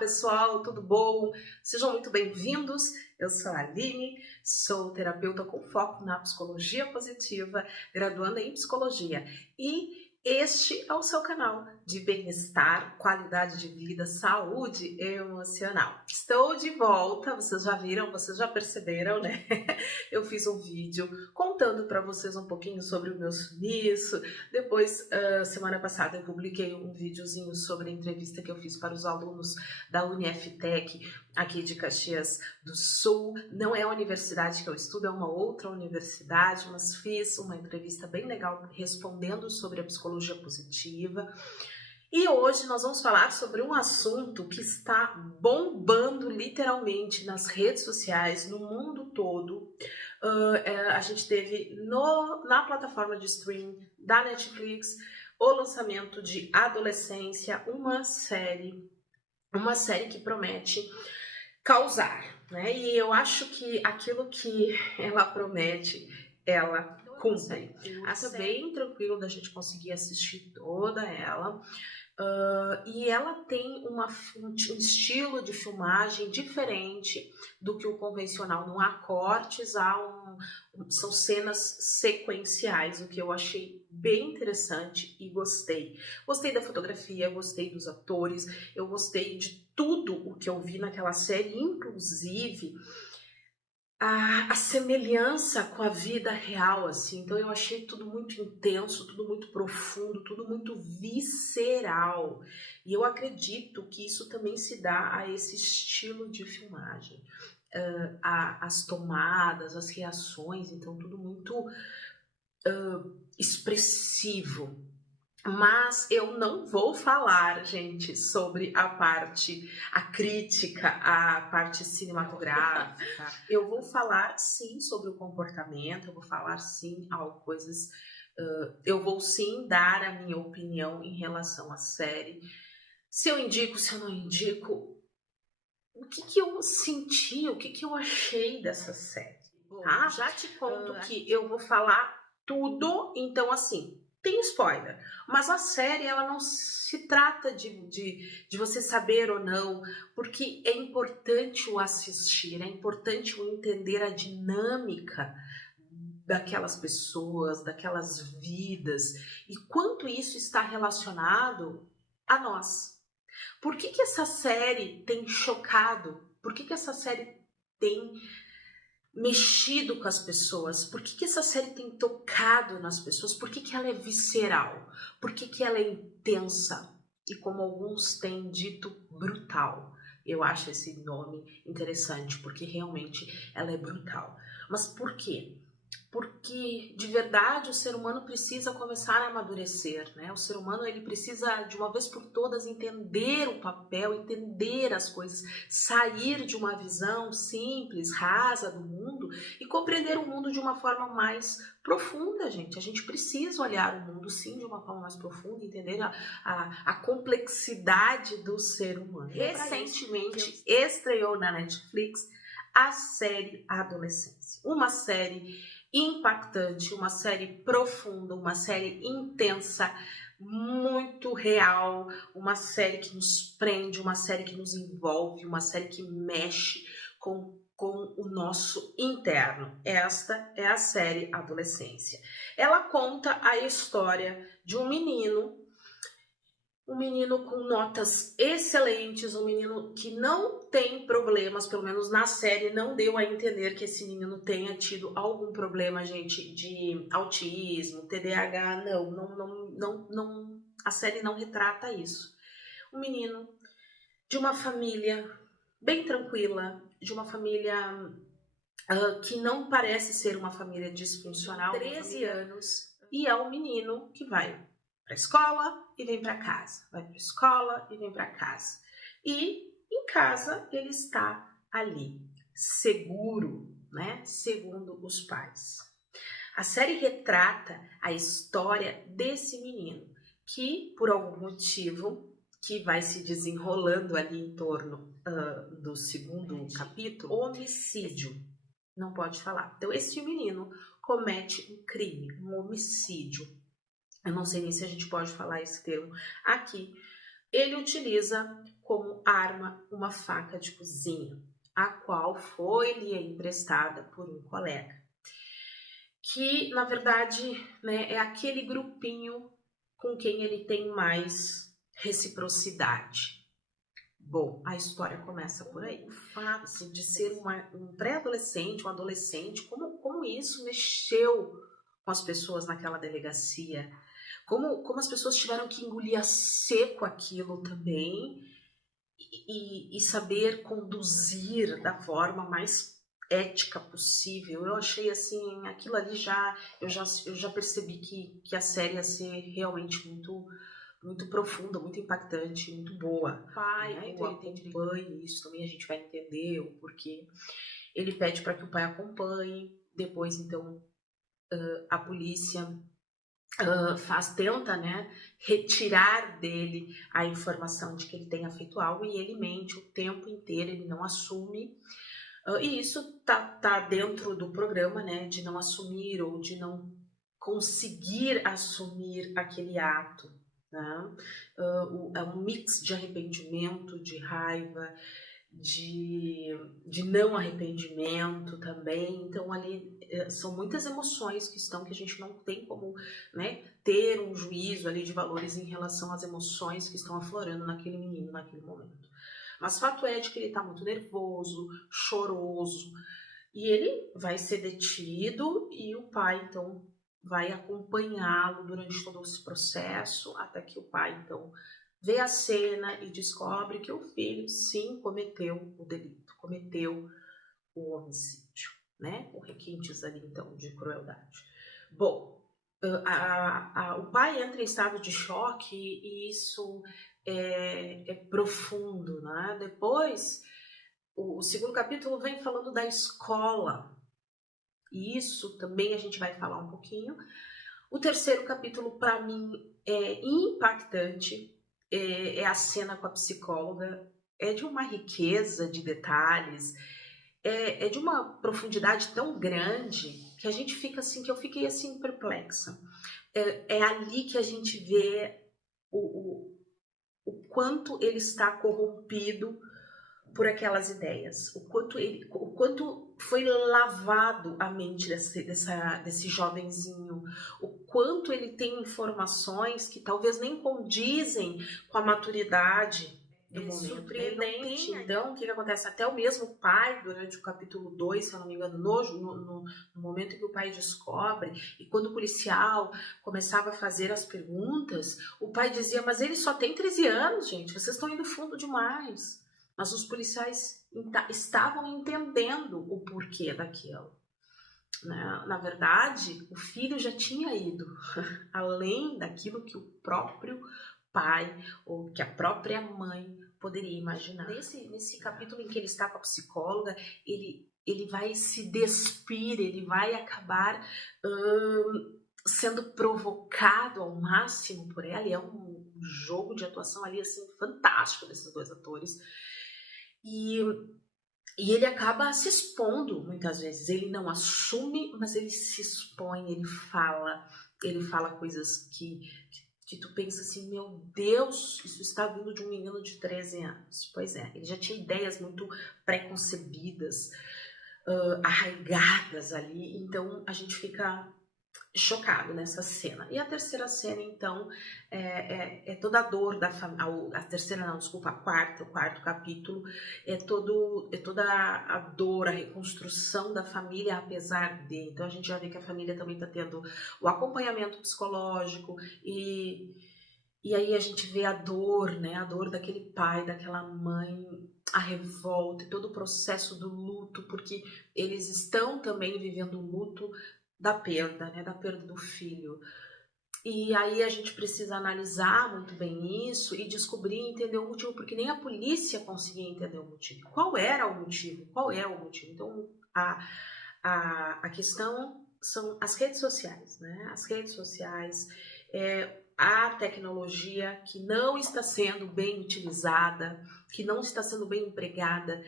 pessoal, tudo bom? Sejam muito bem-vindos. Eu sou a Aline, sou terapeuta com foco na psicologia positiva, graduanda em psicologia, e este é o seu canal de bem-estar, qualidade de vida, saúde emocional. Estou de volta, vocês já viram, vocês já perceberam, né? Eu fiz um vídeo contando para vocês um pouquinho sobre o meu sumiço. Depois, semana passada, eu publiquei um videozinho sobre a entrevista que eu fiz para os alunos da UniFTech, aqui de Caxias do Sul. Não é a universidade que eu estudo, é uma outra universidade, mas fiz uma entrevista bem legal respondendo sobre a psicologia positiva. E hoje nós vamos falar sobre um assunto que está bombando literalmente nas redes sociais, no mundo todo. A gente teve na plataforma de streaming da Netflix o lançamento de Adolescência, uma série que promete causar, né? E eu acho que aquilo que ela promete, ela cumpre. Essa bem tranquilo da gente conseguir assistir toda ela. E ela tem um estilo de filmagem diferente do que o convencional. Não há cortes, são cenas sequenciais, o que eu achei bem interessante e gostei. Gostei da fotografia, gostei dos atores, eu gostei de tudo o que eu vi naquela série, inclusive a semelhança com a vida real, assim. Então eu achei tudo muito intenso, tudo muito profundo, tudo muito visceral. E eu acredito que isso também se dá a esse estilo de filmagem. As tomadas, as reações, então tudo muito expressivo. Mas eu não vou falar, gente, sobre a crítica, a parte cinematográfica. Eu vou falar, sim, sobre o comportamento, eu vou falar, sim, coisas... eu vou, sim, dar a minha opinião em relação à série. Se eu indico, se eu não indico, o que eu senti, o que eu achei dessa série, tá? Já te conto que eu vou falar tudo, então, assim... Tem spoiler, mas a série ela não se trata de você saber ou não, porque é importante o assistir, é importante o entender a dinâmica daquelas pessoas, daquelas vidas, e quanto isso está relacionado a nós. Por que essa série tem chocado? Por que essa série tem mexido com as pessoas? Por que essa série tem tocado nas pessoas? Por que ela é visceral? Por que ela é intensa? E como alguns têm dito, brutal. Eu acho esse nome interessante, porque realmente ela é brutal. Mas por quê? Porque de verdade o ser humano precisa começar a amadurecer, né? O ser humano ele precisa de uma vez por todas entender o papel, entender as coisas, sair de uma visão simples, rasa do mundo e compreender o mundo de uma forma mais profunda, gente. A gente precisa olhar o mundo sim de uma forma mais profunda, entender a complexidade do ser humano. Recentemente estreou na Netflix a série Adolescência, uma série impactante, uma série profunda, uma série intensa, muito real, uma série que nos prende, uma série que nos envolve, uma série que mexe com o nosso interno. Esta é a série Adolescência. Ela conta a história de um menino com notas excelentes, um menino que não tem problemas, pelo menos na série não deu a entender que esse menino tenha tido algum problema, gente, de autismo, TDAH, não, a série não retrata isso. Um menino de uma família bem tranquila, de uma família que não parece ser uma família disfuncional, 13 anos, e é um menino que vai para a escola e vem para casa, vai para a escola e vem para casa. E em casa ele está ali, seguro, né? Segundo os pais. A série retrata a história desse menino que, por algum motivo, que vai se desenrolando ali em torno do segundo capítulo, homicídio. Não pode falar. Então, esse menino comete um crime, um homicídio. Eu não sei nem se a gente pode falar esse termo aqui. Ele utiliza como arma uma faca de cozinha, a qual foi-lhe emprestada por um colega, que na verdade, né, é aquele grupinho com quem ele tem mais reciprocidade. Bom, a história começa por aí. O fato assim, de ser um pré-adolescente, um adolescente, como isso mexeu com as pessoas naquela delegacia, como as pessoas tiveram que engolir a seco aquilo também e saber conduzir da forma mais ética possível. Eu achei assim, aquilo ali eu já percebi que a série ia ser realmente muito profunda, muito impactante, muito boa. Pai, né? Então ele tem direito, isso também a gente vai entender o porquê. Ele pede para que o pai acompanhe, depois então a polícia tenta, né, retirar dele a informação de que ele tenha feito algo e ele mente o tempo inteiro, ele não assume. E isso tá dentro do programa, né, de não assumir ou de não conseguir assumir aquele ato. Né? É um mix de arrependimento, de raiva, de não arrependimento também. Então ali são muitas emoções que a gente não tem como, né, ter um juízo ali de valores em relação às emoções que estão aflorando naquele menino naquele momento. Mas fato é de que ele está muito nervoso, choroso, e ele vai ser detido e o pai então vai acompanhá-lo durante todo esse processo, até que o pai então vê a cena e descobre que o filho sim cometeu o delito, cometeu o homicídio, né? Com requintes ali então de crueldade. Bom, o pai entra em estado de choque e isso é profundo, né? Depois, o segundo capítulo vem falando da escola, e isso também a gente vai falar um pouquinho. O terceiro capítulo, para mim, é impactante, é a cena com a psicóloga, é de uma riqueza de detalhes, é de uma profundidade tão grande que a gente fica assim, que eu fiquei assim perplexa. É ali que a gente vê o quanto ele está corrompido por aquelas ideias, o quanto foi lavado a mente desse jovenzinho, o quanto ele tem informações que talvez nem condizem com a maturidade do momento. Surpreendente. Então, o que acontece? Até o mesmo pai, durante o capítulo 2, se eu não me engano, no momento em que o pai descobre, e quando o policial começava a fazer as perguntas, o pai dizia, mas ele só tem 13 anos, gente, vocês estão indo fundo demais. Mas os policiais estavam entendendo o porquê daquilo. Na verdade, o filho já tinha ido além daquilo que o próprio pai ou que a própria mãe poderia imaginar. Nesse capítulo em que ele está com a psicóloga, ele vai se despir, ele vai acabar sendo provocado ao máximo por ela, e é um jogo de atuação ali assim fantástico desses dois atores. E ele acaba se expondo muitas vezes. Ele não assume, mas ele se expõe, ele fala coisas que tu pensa assim, meu Deus, isso está vindo de um menino de 13 anos. Pois é, ele já tinha ideias muito preconcebidas, arraigadas ali, então a gente fica chocado nessa cena. E a terceira cena, então, é toda a dor da família. A terceira não, desculpa, o quarto capítulo é toda a dor, a reconstrução da família apesar de. Então a gente já vê que a família também está tendo o acompanhamento psicológico e aí a gente vê a dor, né? A dor daquele pai, daquela mãe, a revolta, todo o processo do luto, porque eles estão também vivendo o luto da perda, né, da perda do filho. E aí a gente precisa analisar muito bem isso e descobrir e entender o motivo, porque nem a polícia conseguia entender o motivo. Qual era o motivo? Qual é o motivo? Então, a questão são as redes sociais, né? As redes sociais, a tecnologia que não está sendo bem utilizada, que não está sendo bem empregada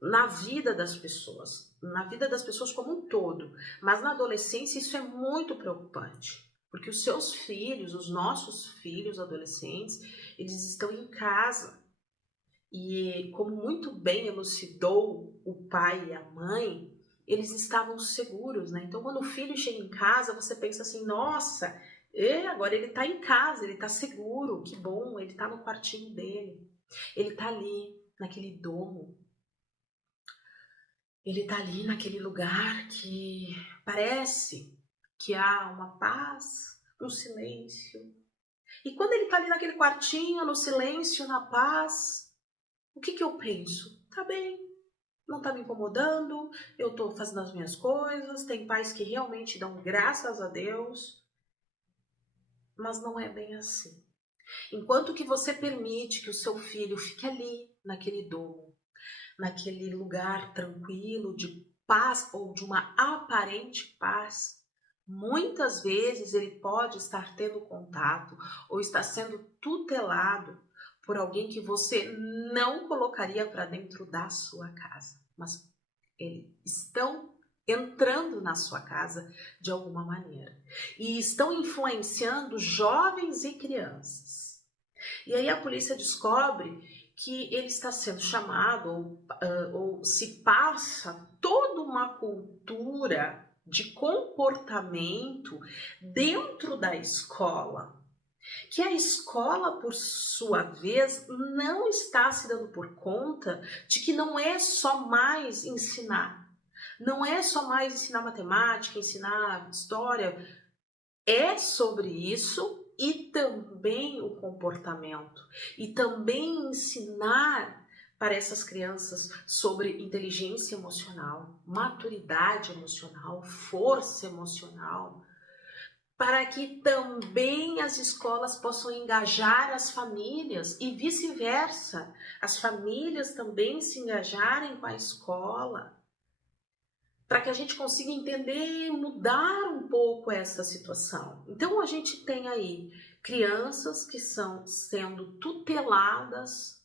na vida das pessoas como um todo, mas na adolescência isso é muito preocupante, porque os seus filhos, os nossos filhos adolescentes, eles estão em casa, E como muito bem elucidou o pai e a mãe, eles estavam seguros, né? Então, quando o filho chega em casa, você pensa assim, nossa, agora ele está em casa, ele está seguro, que bom, ele está no quartinho dele, ele está ali, naquele domo, ele está ali naquele lugar que parece que há uma paz, um silêncio. E quando ele está ali naquele quartinho, no silêncio, na paz, o que eu penso? Tá bem, não tá me incomodando, eu tô fazendo as minhas coisas, tem pais que realmente dão graças a Deus, mas não é bem assim. Enquanto que você permite que o seu filho fique ali, naquele domo, naquele lugar tranquilo, de paz ou de uma aparente paz, muitas vezes ele pode estar tendo contato ou estar sendo tutelado por alguém que você não colocaria para dentro da sua casa, mas eles estão entrando na sua casa de alguma maneira e estão influenciando jovens e crianças. E aí a polícia descobre que ele está sendo chamado ou se passa toda uma cultura de comportamento dentro da escola, que a escola, por sua vez, não está se dando por conta de que não é só mais ensinar. Não é só mais ensinar matemática, ensinar história. É sobre isso e também o comportamento. E também ensinar para essas crianças sobre inteligência emocional, maturidade emocional, força emocional, para que também as escolas possam engajar as famílias e vice-versa, as famílias também se engajarem com a escola, para que a gente consiga entender e mudar um pouco essa situação. Então a gente tem aí crianças que são sendo tuteladas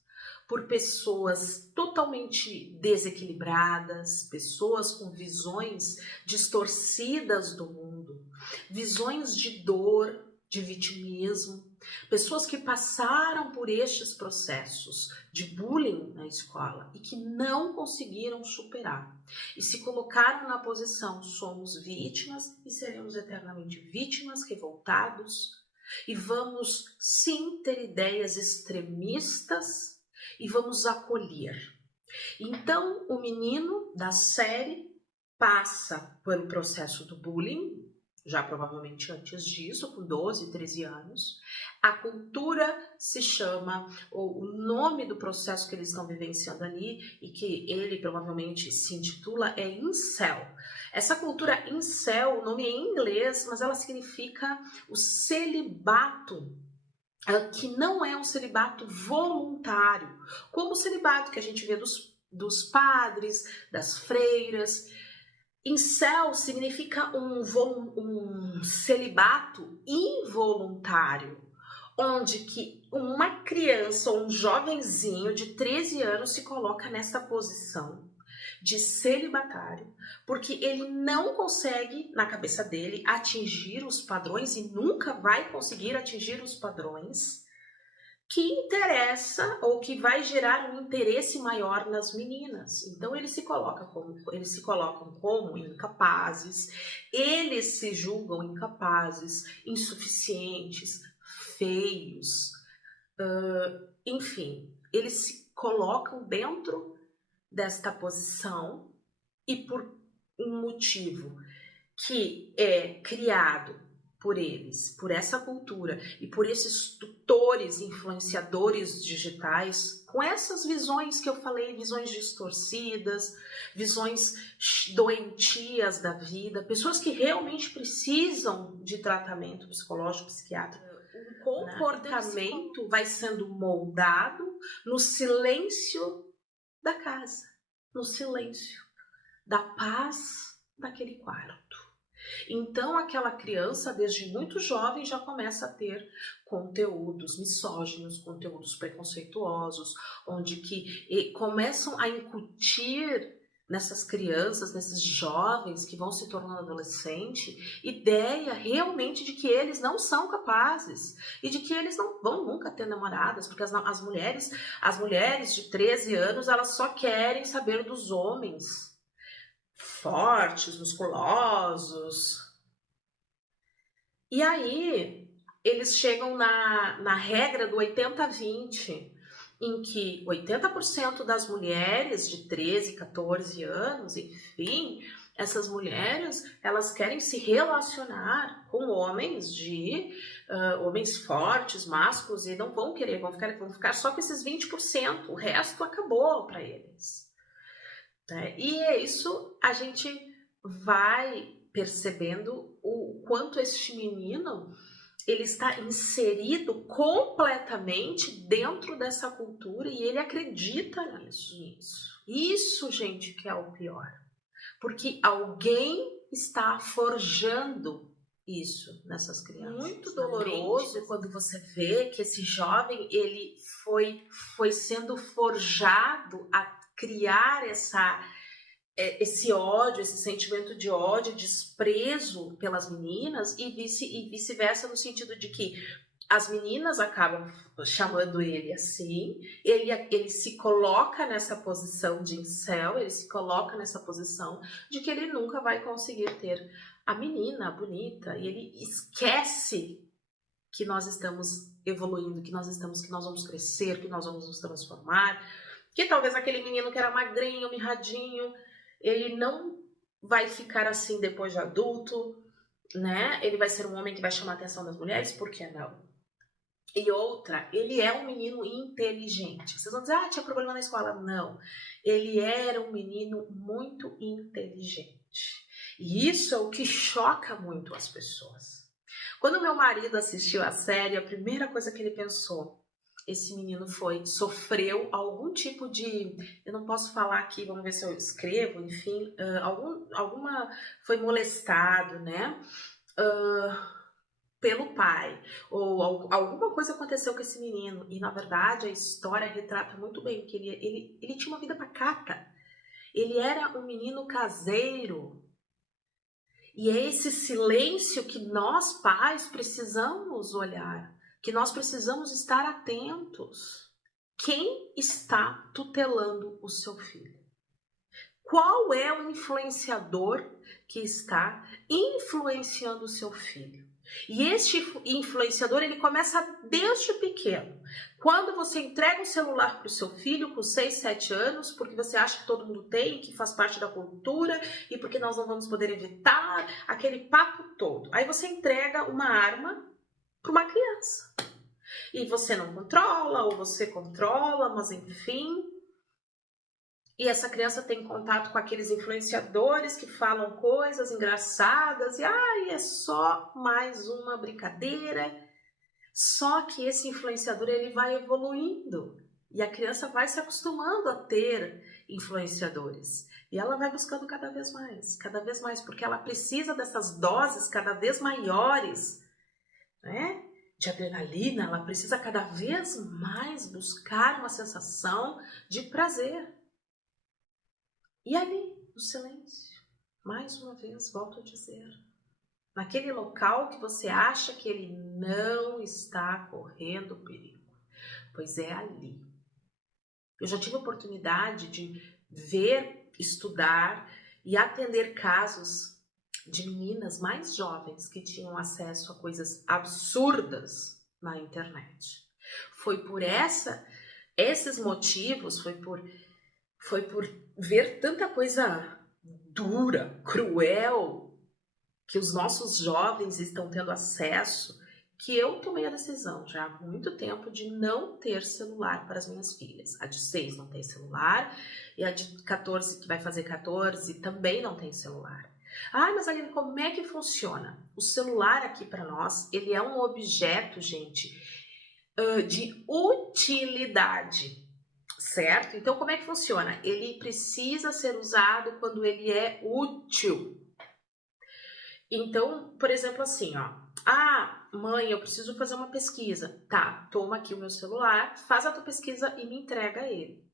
por pessoas totalmente desequilibradas, pessoas com visões distorcidas do mundo, visões de dor, de vitimismo, pessoas que passaram por estes processos de bullying na escola e que não conseguiram superar e se colocaram na posição somos vítimas e seremos eternamente vítimas, revoltados, e vamos sim ter ideias extremistas e vamos acolher. Então o menino da série passa pelo processo do bullying, já provavelmente antes disso, com 12, 13 anos. A cultura se chama, ou o nome do processo que eles estão vivenciando ali, e que ele provavelmente se intitula, é incel. Essa cultura incel, o nome é em inglês, mas ela significa o celibato, que não é um celibato voluntário, como o celibato que a gente vê dos padres, das freiras. Incel significa um celibato involuntário, onde que uma criança ou um jovenzinho de 13 anos se coloca nessa posição de celibatário, porque ele não consegue, na cabeça dele, atingir os padrões e nunca vai conseguir atingir os padrões que interessa ou que vai gerar um interesse maior nas meninas. Então eles se colocam como incapazes, eles se julgam incapazes, insuficientes, feios, enfim, eles se colocam dentro desta posição e por um motivo que é criado por eles, por essa cultura e por esses tutores, influenciadores digitais, com essas visões que eu falei, visões distorcidas, visões doentias da vida, pessoas que realmente precisam de tratamento psicológico, psiquiátrico. O comportamento vai sendo moldado no silêncio da casa, no silêncio da paz daquele quarto. Então aquela criança, desde muito jovem, já começa a ter conteúdos misóginos, conteúdos preconceituosos, onde que começam a incutir nessas crianças, nesses jovens que vão se tornando adolescente, ideia realmente de que eles não são capazes e de que eles não vão nunca ter namoradas, porque as mulheres de 13 anos, elas só querem saber dos homens fortes, musculosos. E aí eles chegam na regra do 80-20, em que 80% das mulheres de 13, 14 anos, enfim, essas mulheres, elas querem se relacionar com homens homens fortes, másculos, e não vão querer, vão ficar só com esses 20%, o resto acabou para eles. Né? E é isso, a gente vai percebendo o quanto este menino ele está inserido completamente dentro dessa cultura e ele acredita nisso. Isso, gente, que é o pior. Porque alguém está forjando isso nessas crianças. Muito doloroso quando você vê que esse jovem ele foi sendo forjado a criar esse ódio, esse sentimento de ódio, desprezo pelas meninas e vice-versa, no sentido de que as meninas acabam chamando ele assim, ele se coloca nessa posição de incel, ele se coloca nessa posição de que ele nunca vai conseguir ter a menina bonita, e ele esquece que nós estamos evoluindo, que nós vamos crescer, que nós vamos nos transformar, que talvez aquele menino que era magrinho, mirradinho, ele não vai ficar assim depois de adulto, né? Ele vai ser um homem que vai chamar a atenção das mulheres, por que não? E outra, ele é um menino inteligente. Vocês vão dizer, tinha problema na escola. Não, ele era um menino muito inteligente. E isso é o que choca muito as pessoas. Quando meu marido assistiu a série, a primeira coisa que ele pensou, esse menino sofreu algum tipo de, eu não posso falar aqui, vamos ver se eu escrevo, enfim, foi molestado, né, pelo pai, ou alguma coisa aconteceu com esse menino, e na verdade a história retrata muito bem que ele tinha uma vida pacata, ele era um menino caseiro, e é esse silêncio que nós pais precisamos olhar, que nós precisamos estar atentos. Quem está tutelando o seu filho? Qual é o influenciador que está influenciando o seu filho? E este influenciador, ele começa desde pequeno. Quando você entrega um celular para o seu filho com 6, 7 anos, porque você acha que todo mundo tem, que faz parte da cultura, e porque nós não vamos poder evitar aquele papo todo. Aí você entrega uma arma para uma criança. E você não controla, ou você controla, mas enfim. E essa criança tem contato com aqueles influenciadores que falam coisas engraçadas, e é só mais uma brincadeira. Só que esse influenciador, ele vai evoluindo, e a criança vai se acostumando a ter influenciadores. E ela vai buscando cada vez mais, porque ela precisa dessas doses cada vez maiores, né? De adrenalina, ela precisa cada vez mais buscar uma sensação de prazer. E ali, no silêncio, mais uma vez, volto a dizer, naquele local que você acha que ele não está correndo perigo, pois é ali. Eu já tive a oportunidade de ver, estudar e atender casos de meninas mais jovens que tinham acesso a coisas absurdas na internet. Foi por esses motivos, foi por ver tanta coisa dura, cruel, que os nossos jovens estão tendo acesso, que eu tomei a decisão já há muito tempo de não ter celular para as minhas filhas. A de 6 não tem celular, e a de 14, que vai fazer 14, também não tem celular. Mas Aline, como é que funciona? O celular aqui para nós, ele é um objeto, gente, de utilidade. Certo? Então, como é que funciona? Ele precisa ser usado quando ele é útil. Então, por exemplo, assim, mãe, eu preciso fazer uma pesquisa. Tá, toma aqui o meu celular, faz a tua pesquisa e me entrega ele.